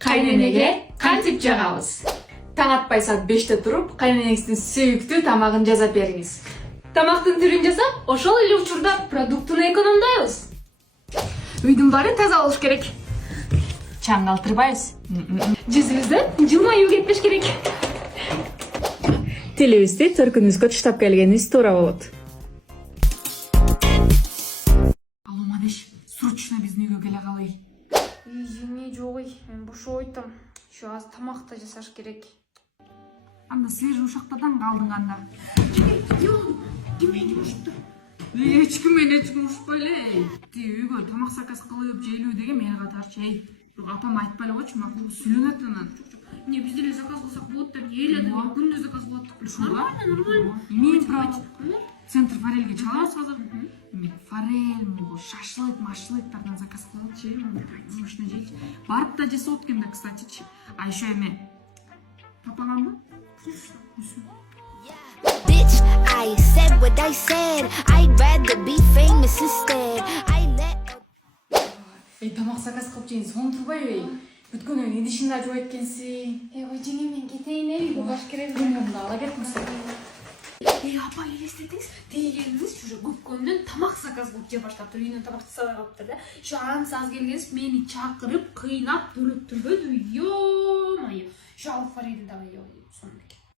Кайненеге кантип жагабыз. Таң атпай саат 5те туруп, кайненеңиздин сүйүктүү тамагын жасап бериңиз. Тамактын түрүн жасап, ошол эле учурда продуктуну экономдойбуз. Үйдүн баары таза болуш керек. Чаң калтырбайбыз. Жүзүбүздөн жылмаюу кетпеш керек. Тилибизди төркүнүбүзгө туштап келгенибиз туура болот. Алло, Мадеш, срочно биздин үйгө келе калай. Извини, жок, мен бошойтам. Şu az tamak da жасаш керек. Анда свежий ушактардан калдың анда. Эмне ушукту? Эч ким ушпай эле. Үйгө тамак заказ кылып жейлүү деген мени катарчы. Апам айтпай эле койчу, макул сүйлөнөт анан. Не, биз деле заказ кылсак болот деп эле күндө заказ кылат. Нормально. Эмне против? Центр форельге чалабыз азыр. Форель, шашлык-машлыктардан заказ кылачы. Мощно жейчи. Барып да жасап өткөн да, кстати. А еще эме папаңамбы? Bitch, I said what I said. I'd rather be famous instead. I let Тамак заказ кылып жейин, сонун турбайбы? Бүткөнөн идишин да жууп эткенсиң. Ой, жеңе, мен кетейин, үйгө баш керек. Ала кетмесең. Апа, элестетиңиз, тийгенибиз уже көпкөндөн тамак заказ кылып жей баштаптыр. Үйүнөн тамак жасабай калыптыр да. Şu ансыз келгенсиз мени чакырып, кыйнап, төлөттүрбөдү. Ё-моё. Şu алып барайын дагы, сонун экен.